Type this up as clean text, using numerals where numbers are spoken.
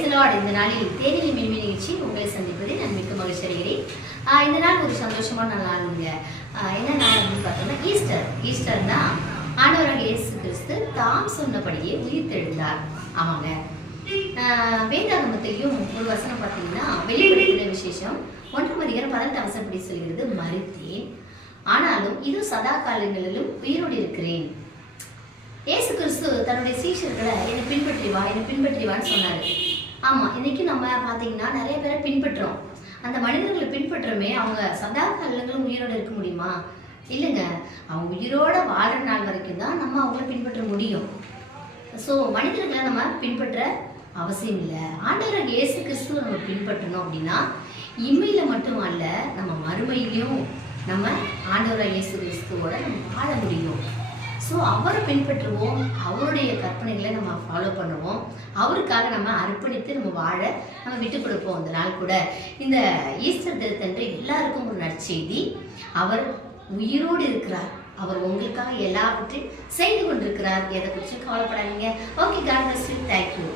Praise the Lord. இந்த நாளில் தேனிலி மின்மி நிகழ்ச்சி உங்களை சந்திப்பதில் நான் மிக்க மகிழ்ச்சி அடைகிறேன். இந்த நாள் ஒரு சந்தோஷமான நாளுங்க. என்ன நாள் அப்படின்னு பார்த்தோம்னா ஈஸ்டர்னா ஆண்டவராக இயேசு கிறிஸ்து தாம் சொன்னபடியே உயிர்த்தெழுந்தார். ஆமாங்க. வேதாகமத்தையும் ஒரு வசனம் பார்த்தீங்கன்னா வெளிப்படுத்தின விசேஷம் 1:18 படி சொல்கிறது, மரித்தேன் ஆனாலும் இது சதா காலங்களிலும் உயிரோடு இருக்கிறேன். இயேசு கிறிஸ்து தன்னுடைய சீஷர்களை என்னை பின்பற்றிவான்னு சொன்னாரு. ஆமா, இன்னைக்கு நம்ம பார்த்தீங்கன்னா நிறைய பேரை பின்பற்றுறோம். அந்த மனிதர்களை பின்பற்றுறமே அவங்க சதா காலங்களும் உயிரோடு இருக்க முடியுமா? இல்லைங்க. அவங்க உயிரோட வாழ்ற நாள் வரைக்கும் தான் நம்ம அவங்கள பின்பற்ற முடியும். ஸோ மனிதர்களை நம்ம பின்பற்ற அவசியம் இல்லை. ஆண்டவராக இயேசு கிறிஸ்துவ நம்ம பின்பற்றணும் அப்படின்னா இம்மையில மட்டும் அல்ல, நம்ம மறுமையிலையும் நம்ம ஆண்டவராக இயேசு கிறிஸ்துவோட நம்ம வாழ முடியும். ஸோ அவரை பின்பற்றுவோம், அவருடைய கற்பனைகளை நம்ம ஃபாலோ பண்ணுவோம், அவருக்காக நம்ம அர்ப்பணித்து நம்ம வாழ நம்ம விட்டு கொடுப்போம். அந்த நாள் கூட இந்த ஈஸ்டர் தினத்தன்று எல்லாருக்கும் ஒரு நற்செய்தி, அவர் உயிரோடு இருக்கிறார். அவர் உங்களுக்காக எல்லாவற்றையும் செய்து கொண்டிருக்கிறார். எதை குறிச்சும் கவலைப்படாதீங்க. Okay, God bless you. Thank you.